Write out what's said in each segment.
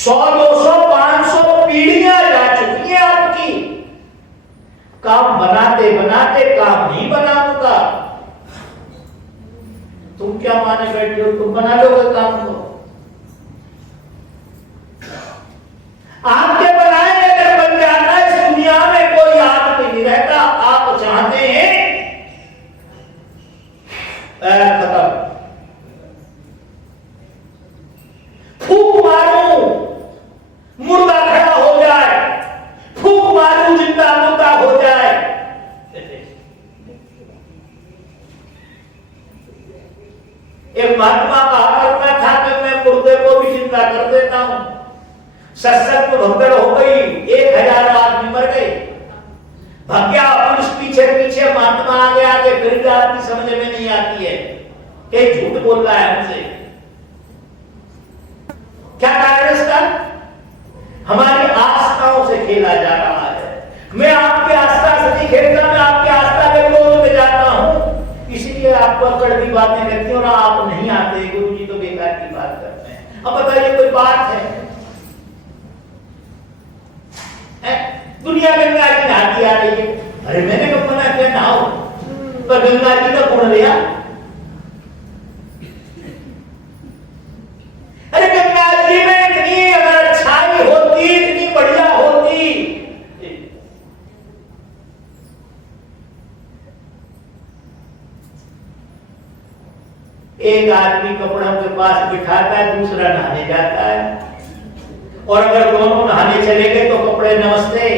100-200-500 पीढ़ियां जा चुकी है आपकी। काम बनाते बनाते काम नहीं बना होगा। तुम क्या माने बैठे हो? तुम बना लोगे काम को? आपके बनाए अगर बन जाता है, इस दुनिया में कोई आदमी नहीं रहता। आप चाहते हैं खत्म, फूक मारूं मुर्दा खड़ा हो जाए, फूक मारूं जिंदा मुर्दा हो जाए। एक महात्मा कहा करता था कि मैं मुर्दे को भी जिंदा कर देता हूं। सत्संग में भगदड़ हो गई, 1000 आदमी मर गए। भगया पुलिस पीछे पीछे, महात्मा आगे आगे, फिर भी आदमी समझ में नहीं आती है कि झूठ बोल रहा है हमसे। क्या कारण इसका? हमारी आस्थाओं से खेला जा रहा है। मैं आपकी आस्था से नहीं खेलता, मैं आपकी आस्था के विरोध में जाता हूं। इसीलिए आपको कड़वी बातें कहती हूं और आप नहीं आते। गुरु जी तो बेकार की बात करते हैं। अब बताइए कोई बात है? दुनिया गंगा जी नहाती आ रही है। अरे मैंने कब मना किया नहाओ, पर गंगा जी का गुण लिया। अरे गंगा जी में इतनी अगर अच्छाई होती, इतनी बढ़िया होती। एक आदमी कपड़ों के पास बिठाता है, दूसरा नहाने जाता है, और अगर दोनों नहाने चले गए तो कपड़े नमस्ते।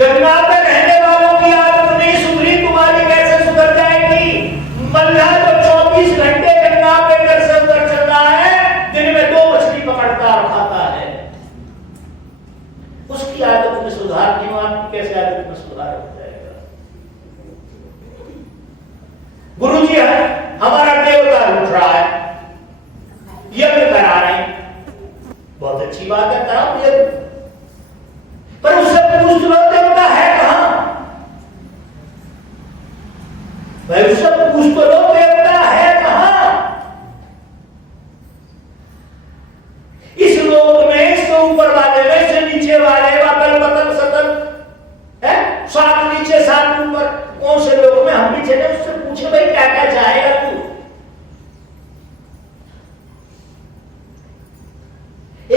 गंगा पे रहने वालों की आदत नहीं सुधरी, तुम्हारी कैसे सुधर जाएगी? मल्ला जो 24 घंटे गंगा पे घर से उधर चल रहा है, दिन में 2 मछली पकड़ता और खाता है, उसकी आदत में सुधार नहीं हुआ, कैसे आदत में सुधार हो जाएगा? गुरु जी हमारा देवता उठ रहा है, यज्ञ करा रहे हैं, बहुत अच्छी बात है, कराओ यज्ञ, पर उससे पूछ लो देवता है कहां? भाई उससे पूछ तो लो देवता है कहां? इस लोक में, इसके ऊपर वाले में, इससे नीचे वाले, अतल पतल सतल है, 7 नीचे 7 ऊपर, कौन से लोक में हम भी चले? उससे पूछे भाई क्या क्या चाहेगा तू?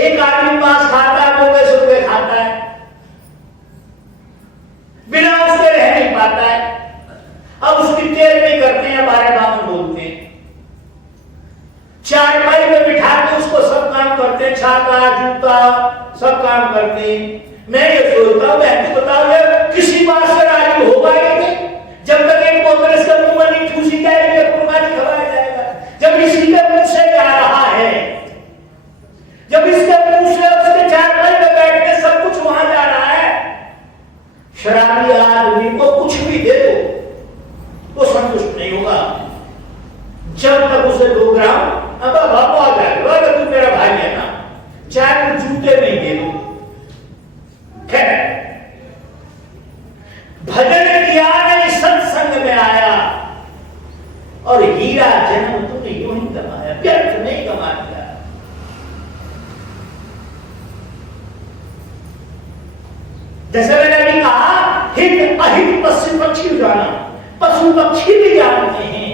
एक आदमी मांस खाता है, 2 पैसे रुपए खाता है, बिना उसके रह नहीं पाता है। अब उसकी तेल में करते हैं, 12 बावन बोलते हैं, चारपाई में बिठा के उसको सब काम करते हैं, छाता जूता सब काम करते हैं। मैं ये सोचता हूं, मैं बताओ यार, किसी बात से राजी होगा ही नहीं। जब तक एक कांग्रेस का मुंह नहीं ठूसी जाएगी, कुर्बानी खवाया जाएगा। जब इसी के मुंह से जा रहा है, जब इसके मुंह से उसके चारपाई में बैठ के सब कुछ वहां जा रहा है, शराबी आदमी को कुछ भी दे दो तो संतुष्ट नहीं होगा। जब तक उसे 2 ग्राम अब बाबू आ जाएगा, तू मेरा भाई है ना, चाहे तू जूते में दे दो। खैर, भजन किया नहीं, सत्संग में आया, और हीरा जन्म तूने यूं ही कमाया, व्यर्थ नहीं कमा दिया। जैसे मैंने अभी कहा, हित अहित पशु पक्षी जाना, पशु पक्षी भी जानते हैं,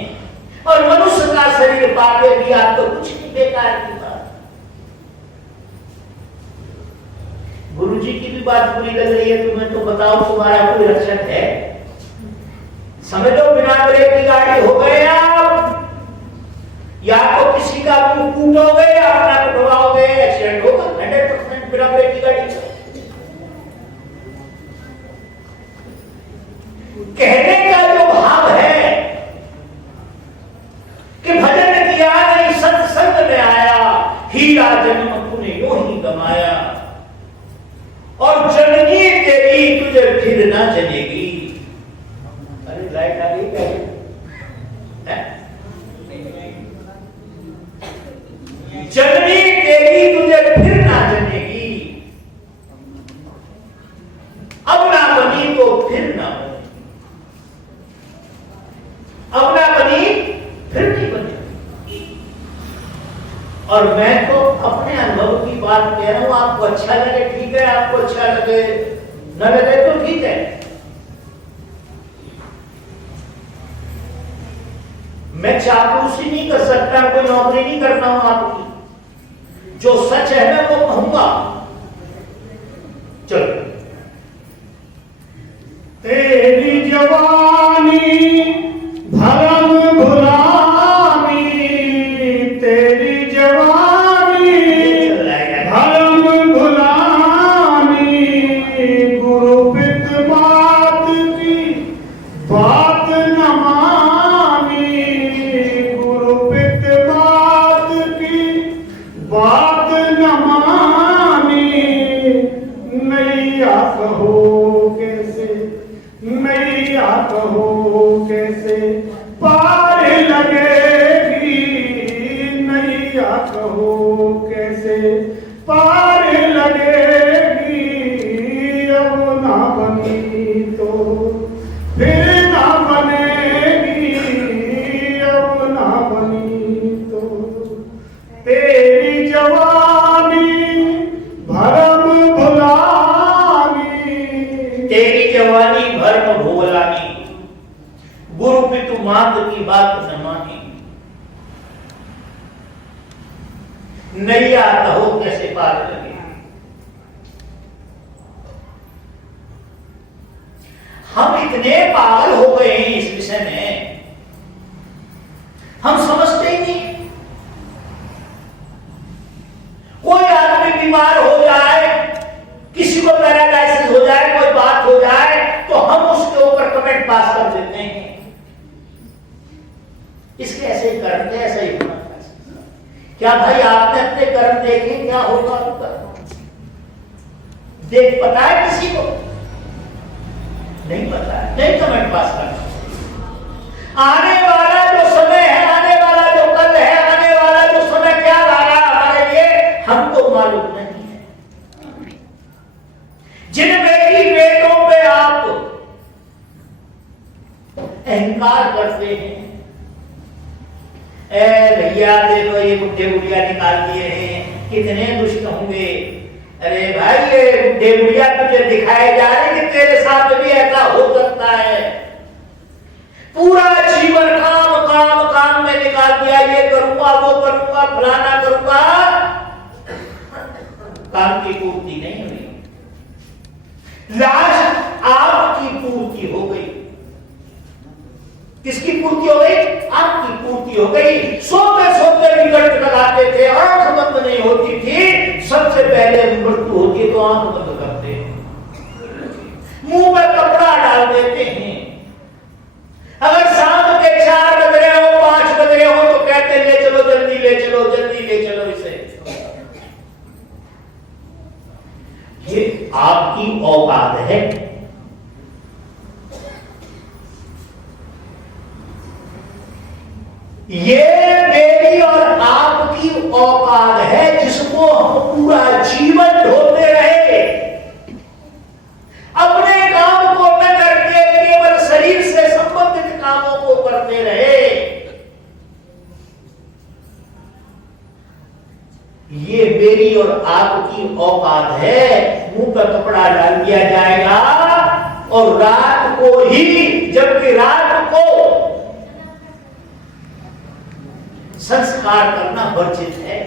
और मनुष्य का शरीर पाके भी आपको कुछ नहीं, बेकार की बात। गुरु जी की भी बात बुरी लग रही है तुम्हें, तो बताओ तुम्हारा कोई रक्षक है? समझ लो बिना ब्रेक की गाड़ी हो गए आप, या तो किसी का मुंह कूटोगे या अपना कटवाओगे, एक्सीडेंट होगा 100% बिना ब्रेक की गाड़ी। कहने का जो भाव है कि भजन किया नहीं, सत्संग में आया, हीरा जन्म तूने यूं ही गमाया, और जननी तेरी तुझे फिर ना जनेगी। अरे लाइट आ गई क्या? जननी तेरी तुझे फिर ना जनेगी, अब ना बनी तो फिर ना हो, अब ना बनी फिर नहीं बनी। और मैं तो अपने अनुभव बात कह रहा हूं, आपको अच्छा लगे ठीक है, आपको अच्छा लगे न लगे तो ठीक है। मैं चापलूसी नहीं कर सकता, कोई नौकरी नहीं करता हूं आपकी, जो सच है मैं वो कहूंगा। चलो। तेरी जवानी भरम भुलानी, तेरी जवानी भरम भुलानी, गुरु पित बात की बात न मानी, गुरु पित बात की बात न मानी, नैया कहो कैसे, नैया कहो कैसे पार लगेगी, नैया कहो कैसे पार लगेगी, अब ना बनी तो फिर ना बनेगी, अब ना बनी तो। तेरी जवानी भरम भुलानी, तेरी जवानी भरम भुलानी, गुरु पितु मात की बात न मानी, नैया कहो कैसे पार लगे। हम इतने पागल हो गए हैं इस विषय में, हम समझते ही नहीं। कोई आदमी बीमार हो जाए, किसी को पैरालाइसिस हो जाए, कोई बात हो जाए तो हम उसके ऊपर कमेंट पास कर देते हैं, इसके ऐसे ही कर्म थे, ऐसे ही होना। क्या भाई आपने अपने कर्म देखे, क्या होगा उनका देख पता है किसी को? नहीं पता है, नहीं कमेंट पास करना। आने वाला जो समय है, आने वाला जो कल है, आने वाला जो समय क्या ला रहा है हमारे लिए, हमको मालूम नहीं है। जिन बेटी बेटों पे आप अहंकार करते हैं, भैया देखो ये बुढ़े बुढ़िया निकाल दिए हैं, कितने दुष्ट होंगे। अरे भाई ये बुढ़े बुढ़िया तुझे दिखाए जा रहे कि तेरे साथ भी ऐसा हो सकता है। पूरा जीवन काम काम काम में निकाल दिया, ये करूंगा वो करूंगा फलाना करूंगा, काम की पूर्ति नहीं हुई। लास्ट आपकी पूर्ति हो गई। किसकी पूर्ति हो गई? आपकी पूर्ति हो गई। सोते सोते विकट लगाते थे, आंख बंद नहीं होती थी, सबसे पहले मृत्यु होती तो आंख बंद करते, मुंह पर कपड़ा डाल देते हैं। अगर शाम के 4 बज रहे हो 5 बज रहे हो तो कहते ले चलो जल्दी ले चलो जल्दी ले चलो इसे। ये आपकी औकात है। ये मेरी और आपकी औकात है जिसको हम पूरा जीवन ढोते रहे, अपने काम को न करके केवल शरीर से संबंधित कामों को करते रहे। ये मेरी और आपकी औकात है। मुंह पर कपड़ा डाल दिया जाएगा और रात को ही, जबकि रात को संस्कार करना वर्जित है।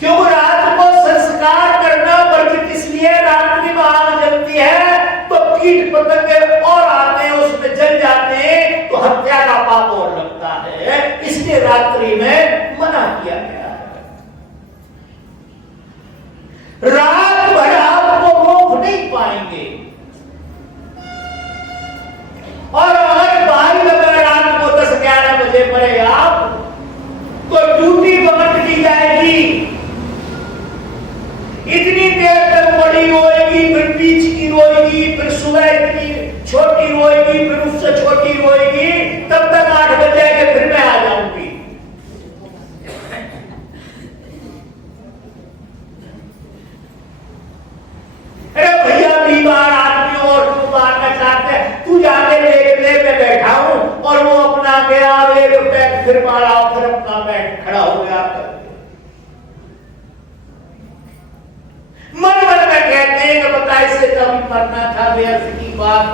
क्यों रात को संस्कार करना वर्जित? इसलिए रात्रि में आग जलती है तो कीट पतंगे और आते हैं, उसमें जल जाते हैं तो हत्या का पाप और लगता है, इसलिए रात्रि में मना किया गया है। रात भर आपको रोक नहीं पाएंगे। और अगर बाहर अगर रात को 10-11 बजे पड़े आप तो ड्यूटी बंद की जाएगी। इतनी देर तक बड़ी रोएगी, फिर बीच की रोएगी, फिर सुबह इतनी छोटी रोएगी, फिर उससे छोटी रोएगी, तब तक 8 बज जाएंगे, फिर मैं आ जाऊंगी। अरे भैया बीमार आदमी और तू मारना चाहते हैं, तू जाके देखने में बैठा हूं और वो अपना गया एक पैक फिर मारा, फिर अपना पैक खड़ा हो गया। अभी करना था व्यर्थ की बात,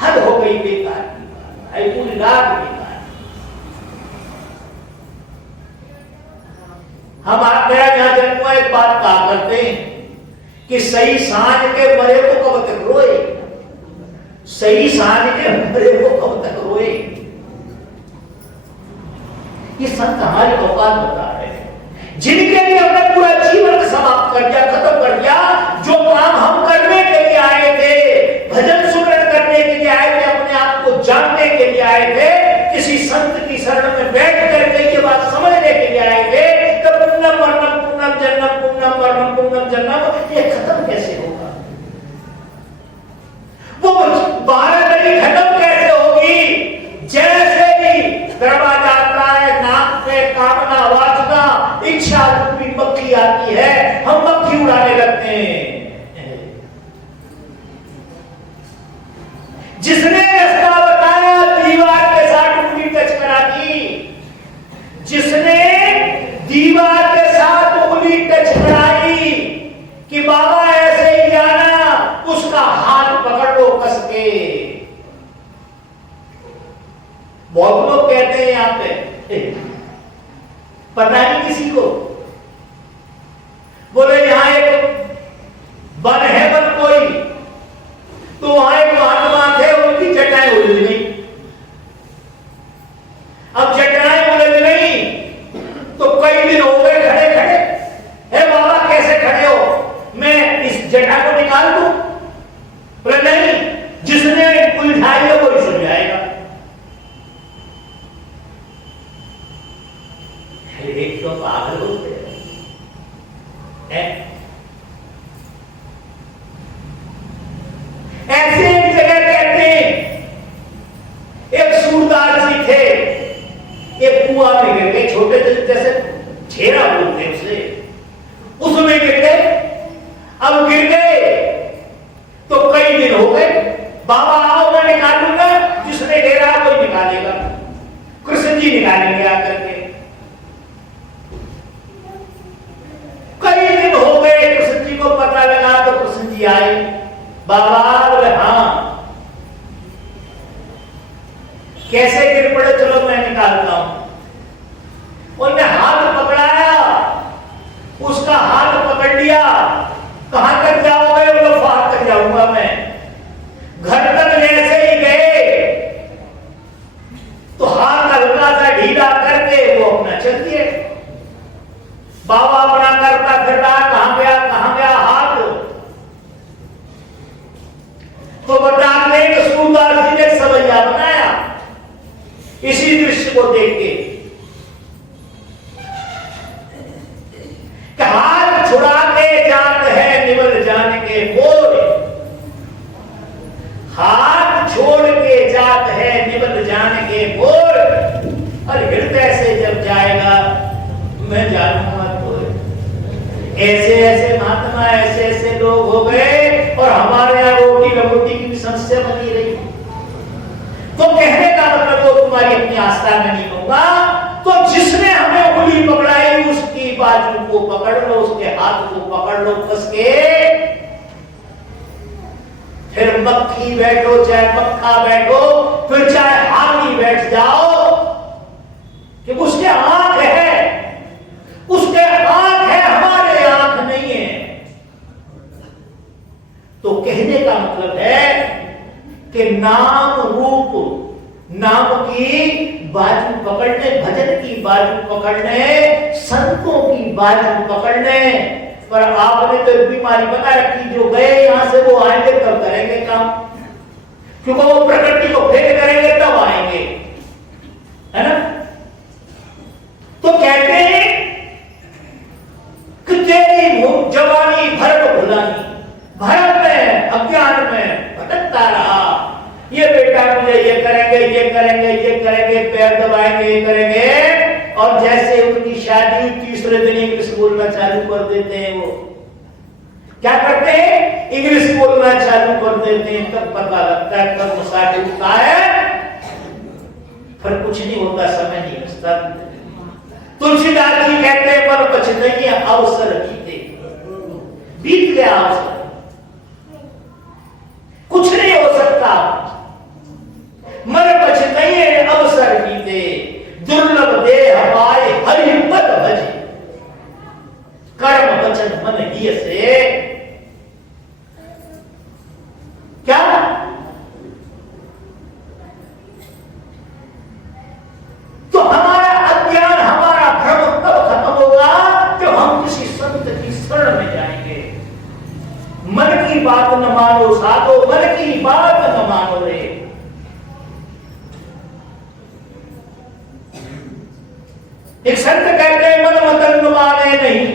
हद हो गई बेकार की बात, है पूरी रात बेकार। हम आप मेरा यहाँ जन्म हुआ एक बात कहा करते हैं कि सही सांझ के मरे को कब तक रोए, सही सांझ के मरे को कब तक रोए। ये संत हमारी औकात बता रहे हैं, जिनके लिए हमने पूरा जीवन समाप्त कर दिया, खत्म कर दिया। जो काम हम करने के लिए आए थे, भजन सुमरन करने के लिए आए थे, अपने आप को जानने के लिए आए थे, किसी संत की शरण में बैठ करके ये बात समझने के लिए आए थे कि पुण्यम मरणम पुण्यम जन्मम, पुण्यम मरणम पुण्यम जन्मम, ये खत्म कैसे होगा? वो 12 घड़ी खत्म कैसे होगी? जैसे ही दरवाजा आता है, नाक पे कामना वासना इच्छा रूपी मक्खी आती है, हम मक्खी उड़ाने लगते हैं। जिसने रास्ता बताया दीवार के साथ उंगली टच करा दी, जिसने दीवार के साथ उंगली टच कराई कि बाबा ऐसे ही जाना, उसका हाथ पकड़ लो कस के। बहुत लोग कहते हैं यहां पे, पता नहीं किसी को, बोले यहां एक वन है, वन कोई, तो वहां एक महात्मा थे, उनकी जटाएं उलझ गई। अब जटाएं उलझ गई तो कई दिन हो गए खड़े खड़े, हे बाबा कैसे खड़े हो, मैं इस जटा को निकाल दूं? बोले नहीं, जिसने उलझाई है वो ही सुलझाएगा। एक तो पागल होते हैं। ऐसे एक जगह कहते हैं, एक सूरदास जी थे, एक कुआं में गिर गए, छोटे जैसे छेरा बोलते हैं उसे, उसमें गिर गए। अब गिर गए तो कई दिन हो गए, बाबा आओ मैं निकालूंगा, जिसने घेरा कोई निकालेगा, कृष्ण जी निकालेंगे आकर के। कई दिन हो गए, कृष्ण जी को पता लगा तो कृष्ण जी आए, बाबा बोले हाँ, कैसे गिर पड़े, चलो मैं निकालता हूं। उन्होंने हाथ पकड़ाया, उसका हाथ पकड़ लिया, कहां तक जाओगे? बोलो फार तक जाऊंगा मैं। घर तक जैसे ही गए तो हाथ हल्का सा ढीला करके वो अपना चल दिए। बाबा अपना करता फिरता, कहां गया हाथ? तो बताते हैं कि सूरदास जी ने सवैया बनाया इसी दृश्य को देख के, हाथ छुड़ा के जात है निवल जान के मोर, हाथ छोड़ के जात है निवल जान के मोर, और हृदय से जब जाएगा मैं जानूंगा। तो ऐसे ऐसे महात्मा, ऐसे ऐसे लोग हो गए, और हमारे यहाँ रोटी रोटी की भी समस्या बनी रही। तो कहने का मतलब वो तुम्हारी अपनी आस्था में नहीं होगा, तो जिसने हमें उंगली पकड़ाई उसकी बाजू को पकड़ लो, उसके हाथ को पकड़ लो कस के, फिर मक्खी बैठो चाहे मक्खा बैठो, फिर चाहे हाथी बैठ जाओ, कि उसके आंख है, उसके आंख है, हमारे आंख नहीं है। तो कहने का मतलब है कि नाम रूप, नाम की बाजू पकड़ने, भजन की बाजू पकड़ने, संतों की बाजू पकड़ने, पर आपने तो बीमारी बता रखी, जो गए यहां से वो आएंगे तब करेंगे काम, क्योंकि वो प्रकृति को फेल करेंगे तब आएंगे, है ना? तो कहते हैं कि तेरी जवानी भरत भुलानी, भरत में अज्ञान में भटकता रहा, ये बेटा मुझे ये करेंगे ये करेंगे ये करेंगे, पैर दबाएंगे ये करेंगे, और जैसे उनकी शादी तीसरे दिन इंग्लिश बोलना चालू कर देते हैं। वो क्या करते हैं? इंग्लिश बोलना चालू कर देते हैं, तब पता लगता है, तब मुसाफिर उठता है, फिर कुछ नहीं होता, समय नहीं बचता। तुलसीदास जी कहते हैं पर बच नहीं अवसर बीते, बीत गया अवसर, कुछ नहीं हो सकता। मर बचतये अवसर बीते, दुर्लभ देह पाए हरि पद भजे। कर्म वचन मन ही से क्या तो हमारा अज्ञान, हमारा भ्रम तब खत्म होगा जब हम किसी संत की शरण में जाएंगे। मन की बात न मानो साधो, मन की बात न मानो रे। एक संत कहते हैं मन मतंग माने नहीं।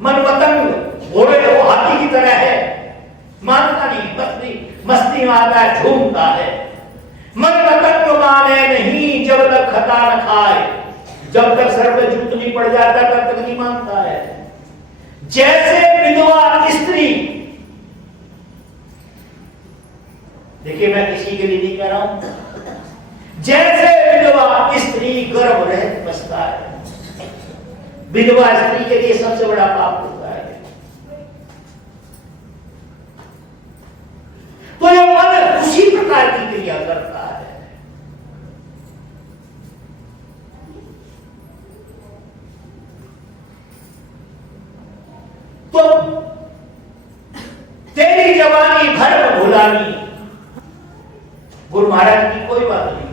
मन मतंग घोड़े वो हाथी की तरह है, मानता नहीं, मस्ती में आता है, झूमता है। मन मतंग माने नहीं जब तक खता न खाए, जब तक सर पे जूत नहीं पड़ जाता तब तक नहीं मानता है। जैसे विधवा स्त्री, देखिए मैं किसी के लिए नहीं कह रहा हूं, जैसे विधवा स्त्री गर्भ रहित बसता है, विधवा स्त्री के लिए सबसे बड़ा पाप होता है। तो ये मन उसी प्रकार की क्रिया करता है। तो तेरी जवानी भर भुलानी, गुरु महाराज की कोई बात नहीं।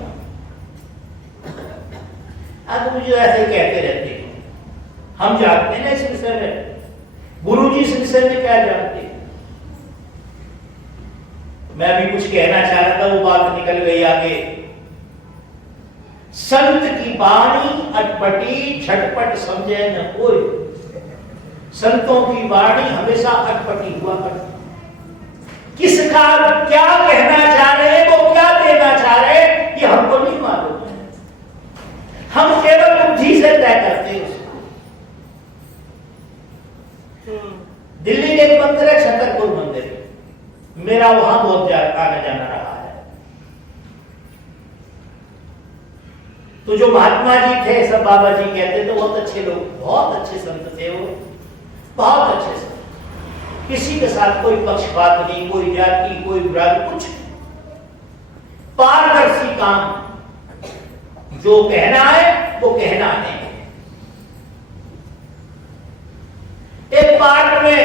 आप मुझे ऐसे कहते रहते हैं, हम जानते हैं ना इस विषय में, गुरु जी इस विषय में क्या जानते हैं। मैं भी कुछ कहना चाह रहा था, वो बात निकल गई आगे। संत की वाणी अटपटी, झटपट समझे न कोई। संतों की वाणी हमेशा अटपटी हुआ करती। किसका क्या कहना चाह रहे हैं, वो क्या देना चाह रहे हैं, ये हमको नहीं मालूम है। हम केवल बुद्धि से तय करते हैं उसको। दिल्ली में एक मंदिर है, छतरपुर मंदिर, मेरा वहां बहुत आना जाना रहा है। तो जो महात्मा जी थे, सब बाबा जी कहते थे, बहुत अच्छे लोग, बहुत अच्छे संत थे वो, बहुत अच्छे संत। किसी के साथ कोई पक्षपात नहीं, कोई जाति, कोई ब्राह्मण, कुछ पारदर्शी काम। जो कहना है वो कहना है। एक पार्ट में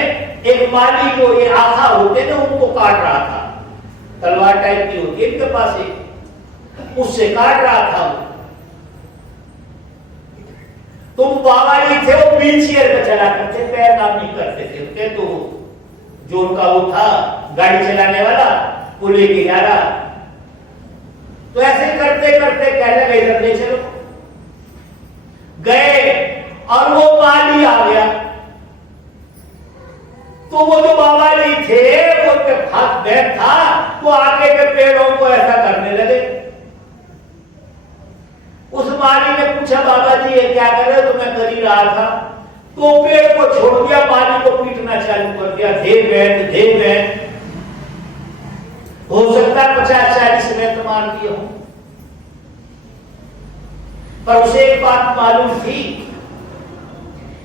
एक माली जो ये आखा होते ना, उनको काट रहा था, तलवार टाइप की होती है इनके पास, एक उससे काट रहा था वो। तो बाबा जी थे, वो व्हील चेयर पे चला करते, पैर काम नहीं करते थे। तो जो उनका वो था गाड़ी चलाने वाला, वो लेके जा रहा। तो ऐसे करते करते कहने लगे इधर ले चलो, गए और वो माली आ गया। तो वो जो बाबा जी थे, वो हाथ बैठ था, वो आगे के पेड़ों को ऐसा करने लगे। उस माली ने पूछा, बाबा जी ये क्या कर रहे हो? तो मैं कर ही रहा था। तो पेड़ को छोड़ दिया, माली को पीटना चालू कर दिया, धे बैठ। हो सकता है 50-40 मिनट मार दिए हो, पर उसे एक बात मालूम थी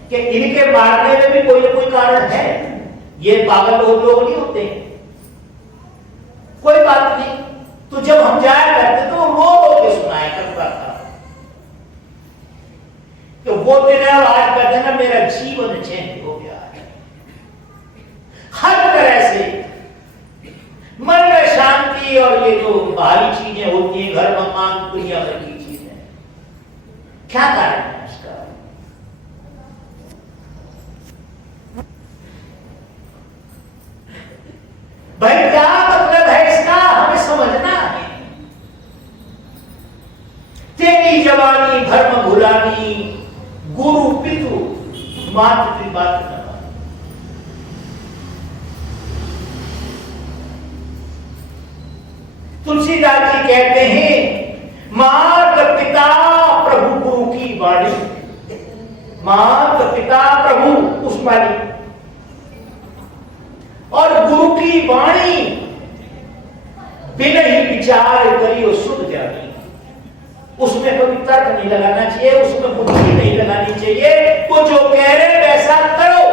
कि इनके मारने में भी कोई ना कोई कारण है। ये पागल लोग नहीं होते, कोई बात नहीं। तो जब हम जाया करते तो रो रो के सुनाया करता था। तो वो दिन और आज का दिन मेरा जीवन चेंज हो गया है। हर तरह से मन में शांति, और ये जो बाहरी चीजें होती हैं, घर मकान, दुनिया भर की चीजें, क्या कारण है इसका? भाई क्या मतलब है इसका, हमें समझना है। तेरी जवानी धर्म भुलानी, गुरु पितु मात की बात न मानी। तुलसीदास जी कहते हैं, मात पिता प्रभु गुरु की वाणी। मात पिता प्रभु उस वाणी, और गुरु की वाणी बिन ही विचार करियो सुध जानी। उसमें कोई तर्क नहीं लगाना चाहिए, उसमें बुद्धि नहीं लगानी चाहिए। वो जो कह रहे वैसा करो।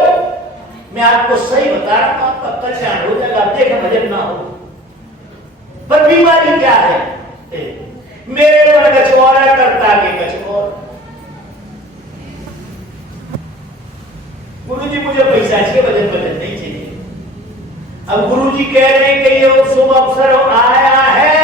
मैं आपको सही बता रहा हूं, आपका कल्याण हो जाएगा। देख भजन ना हो, पर बीमारी क्या है? मेरे मन कछुआरा करता के कछुआर। गुरुजी मुझे पैसा चाहिए, वजन नहीं चाहिए। अब गुरुजी कह रहे हैं कि ये शुभ अवसर आया है,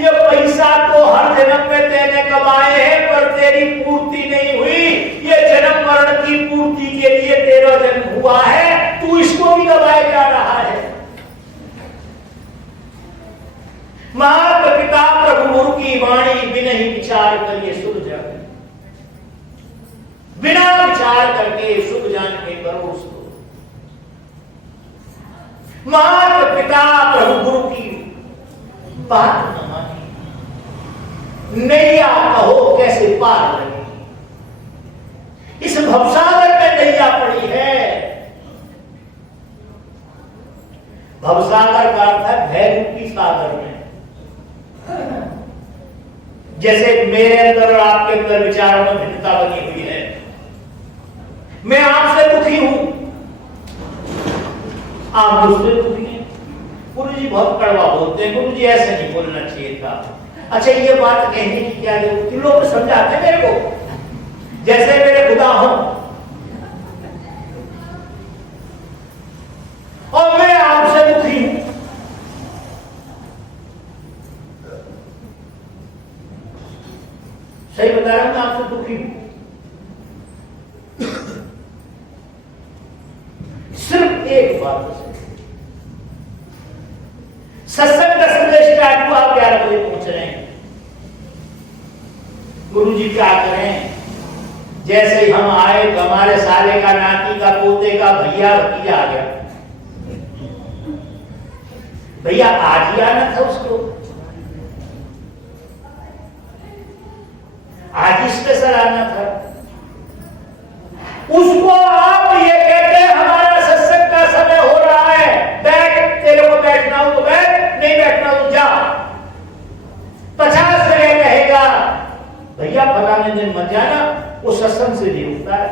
ये पैसा तो हर जन्म में तेने कमाए हैं पर तेरी पूर्ति नहीं हुई। ये जन्म मरण की पूर्ति के लिए तेरा जन्म हुआ है, तू इसको भी गवाए जा रहा है। माता पिता प्रभु गुरु की वाणी बिना ही विचार करिए सुख जाने, बिना विचार करके सुख जान के करो उसको। माता पिता प्रभु गुरु की बात न मानी, नैया कहो कैसे पार लगे। इस भवसागर में नैया पड़ी है। भवसागर का अर्थ है भय रूपी सागर में। जैसे मेरे अंदर और आपके अंदर विचारों में भिन्नता बनी हुई है। मैं आपसे दुखी हूं, आप मुझसे दुखी हैं। गुरुजी बहुत कड़वा बोलते हैं, गुरुजी ऐसे नहीं बोलना चाहिए था। अच्छा ये बात कहने की क्या जरूरत थी? लोग समझाते हैं मेरे को जैसे मेरे खुदा हो और मैं आपसे दुखी हूं। सही बता रहा हूं, मैं आपसे दुखी हूं। सिर्फ एक बात से सत्संग का संदेश स्टार्ट हुआ, 11 बजे पहुंच रहे हैं। गुरुजी क्या करें, जैसे ही हम आए तो हमारे साले का, नाती का, पोते का, भैया भतीजा आ गया। भैया आज ही आना था उसको, आज ही स्पेशल आना था उसको। आप ये कहते हैं हमारा सत्संग का समय हो रहा है, बैठ, तेरे को बैठना हो तो बैठ, नहीं बैठना हो तो जा। 50 जगह कहेगा भैया फलाने दिन मत जाना, वो सत्संग से नहीं उठता है।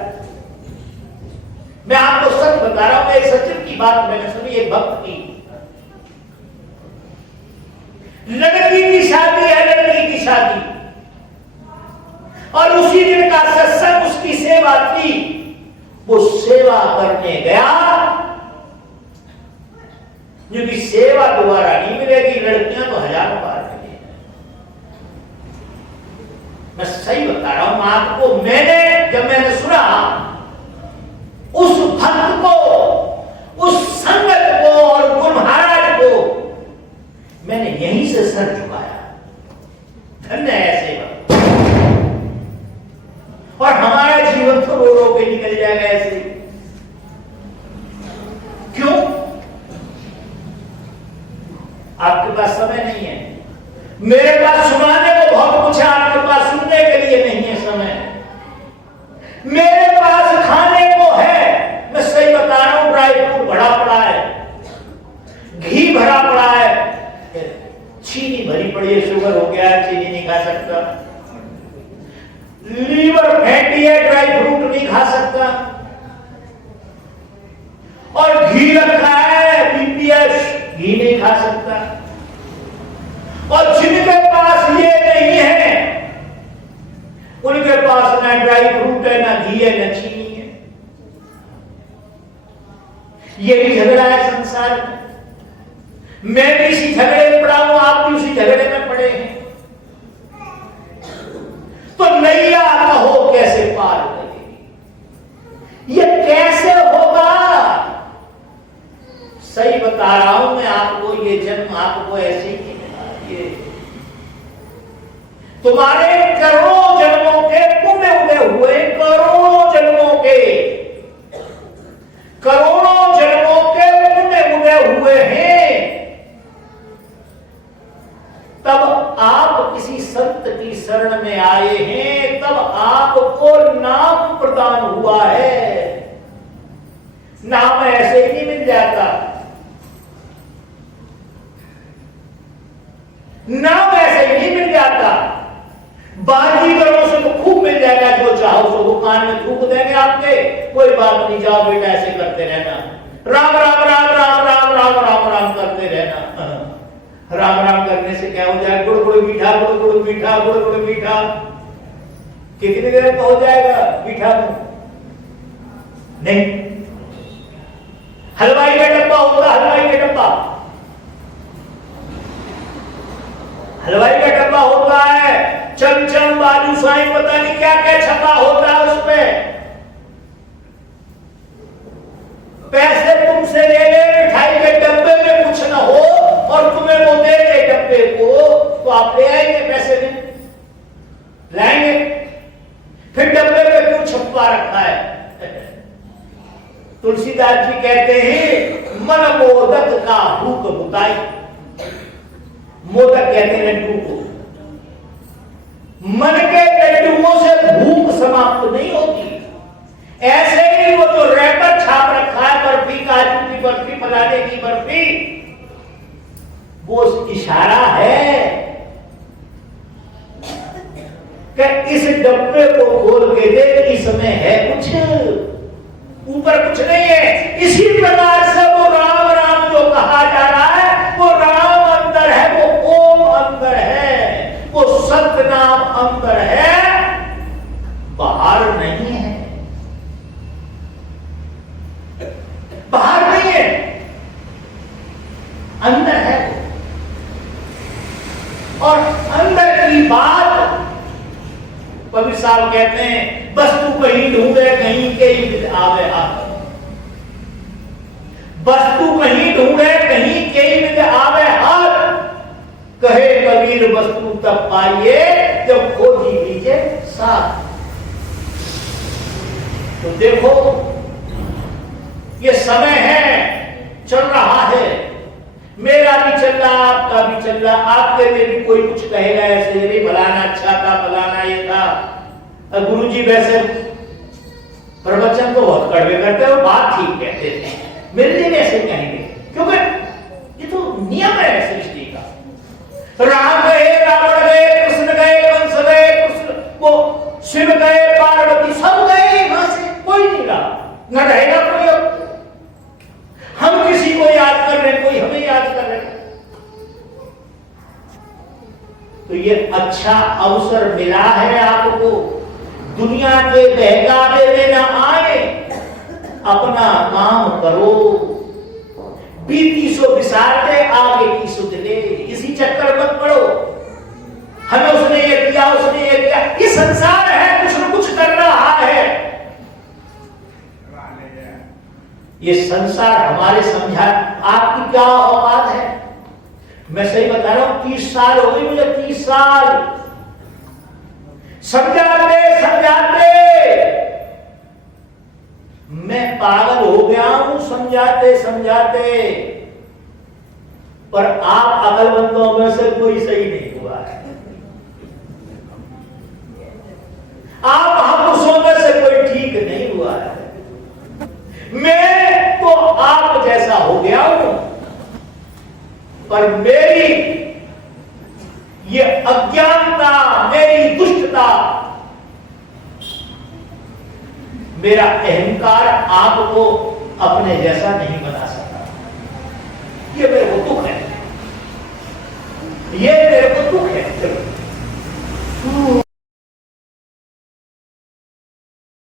मैं आपको सच बता रहा हूं, एक सचिव की बात मैंने सुनी, एक भक्त की। लड़की की शादी है, लड़की की शादी, और उसी दिन का सत्संग उसकी सेवा थी। वो सेवा करने गया, क्योंकि सेवा दोबारा नहीं मिलेगी, लड़कियां तो हजारों बार मिलेगी। मैं सही बता रहा हूं आपको। जब मैंने सुना उस भक्त को, उस संगत को और गुरु महाराज को, मैंने यहीं से सर झुकाया। धन्य है ऐसे वक्त। और हमारा जीवन तो रो रो के निकल जाएगा ऐसे। क्यों? आपके पास समय नहीं है। मेरे पास सुनाने को बहुत कुछ है, आपके पास सुनने के लिए नहीं है समय। मेरे पास खाने को है, मैं सही बता रहा हूं, ड्राई फ्रूट भरा पड़ा है, घी भरा पड़ा है, चीनी भरी पड़ी है, शुगर हो गया है, चीनी नहीं खा सकता। लीवर फैटी है, ड्राई फ्रूट नहीं खा सकता। और घी रखा है, बीपीएस, घी नहीं खा सकता। और जिनके पास ये नहीं है, उनके पास ना ड्राई फ्रूट है, ना घी है, ना चीनी है। ये भी झगड़ा है संसार में। मैं भी इसी झगड़े में पड़ा हूं, आप भी उसी झगड़े में पड़े हैं। तो नैया कहो कैसे पार लगेगी? ये कैसे होगा? सही बता रहा हूं मैं आपको, ये जन्म आपको ऐसे ही नहीं मिला। ये तुम्हारे करोड़ों जन्मों के पुण्य उदय हुए, करोड़ों जन्मों के, करोड़ों जन्मों के पुण्य उदय हुए हैं। तब आप किसी संत की शरण में आए हैं, तब आपको नाम प्रदान हुआ है। नाम ऐसे ही नहीं मिल जाता, नाम ऐसे ही नहीं मिल जाता। बाजीगरों से तो खूब मिल जाएगा, जो चाहो सो वो कान में थूक देंगे आपके, कोई बात नहीं, जाओ बेटा ऐसे करते रहना, राम राम राम राम राम राम राम राम करते रहना। राम राम करने से क्या हो जाएगा? गुड़ गुड़ मीठा, गुड़ गुड़ मीठा, गुड़ गुड़ मीठा। कितनी देर में हो जाएगा मीठा? नहीं। हलवाई का डब्बा होता, हलवाई का डब्बा, हलवाई का डब्बा होता है, चमचम बालूशाही पता नहीं क्या क्या छपा होता है उसमें। पैसे तुमसे ले ले, मिठाई के डब्बे में कुछ ना हो और तुम्हें वो दे दे डब्बे को, तो आप ले आएंगे, पैसे में लाएंगे। फिर डब्बे में क्यों छपवा रखा है? तुलसीदास जी कहते हैं मन मोदक का भूख बुताई। मोदक कहते हैं लड्डू को। मन के लड्डुओं से भूख समाप्त नहीं होती। ऐसे ही वो जो रैपर छाप रखा है, बर्फी, काजू की बर्फी, फलाने की बर्फी, वो इशारा है कि इस डब्बे को खोल के देख, इसमें है कुछ, ऊपर कुछ नहीं है। इसी प्रकार से वो राम राम जो कहा जा रहा है, वो राम अंदर है, वो ओम अंदर है, वो सत्य नाम अंदर है, बाहर नहीं है। बाहर नहीं है, अंदर है। और अंदर की बात कबीर साहब कहते हैं, वस्तु कहीं ढूंढे कहीं के आवे हाथ। वस्तु कहीं ढूंढे कहीं के आवे हाथ, कहे कबीर वस्तु तब पाइए जब खोजी लीजिए साथ। तो देखो ये समय है, चल रहा है, मेरा भी चल रहा, आपका भी चल रहा। आपके में भी कोई कुछ कहेगा ऐसे, अरे फलाना अच्छा था, फलाना ये था। गुरुजी वैसे प्रवचन तो बहुत कड़वे करते हो, बात ठीक कहते थे, मेरे लिए ऐसे कहेंगे, क्योंकि ये तो नियम है सृष्टि का। राम गए, रावण गए, कृष्ण गए, कंस गए, कृष्ण वो शिव गए, पार्वती सब गए, यहां से कोई नहीं रहा, न रहेगा कोई। अब हम किसी को याद कर रहे हैं, कोई हमें याद कर रहे हैं। तो ये अच्छा अवसर मिला है आपको, दुनिया के बहकावे में न आए, अपना काम करो। बीती सो विसार दे, आगे की सुध ले, इसी चक्कर मत पड़ो। हमें उसने ये किया, उसने ये किया, ये संसार है, कुछ न कुछ कर रहा है। ये संसार हमारे समझा, आपकी क्या औकात है? मैं सही बता रहा हूं, 30 साल हो गए मुझे, 30 साल समझाते समझाते मैं पागल हो गया हूं, समझाते समझाते। पर आप अकलमंदों में से कोई सही नहीं हुआ है, आप महापुरुषों में से कोई ठीक नहीं हुआ है। मैं तो आप जैसा हो गया हूं, पर मेरी ये अज्ञानता, मेरी दुष्टता, मेरा अहंकार आपको अपने जैसा नहीं बना सका। ये मेरे को दुख है, ये मेरे को दुख है।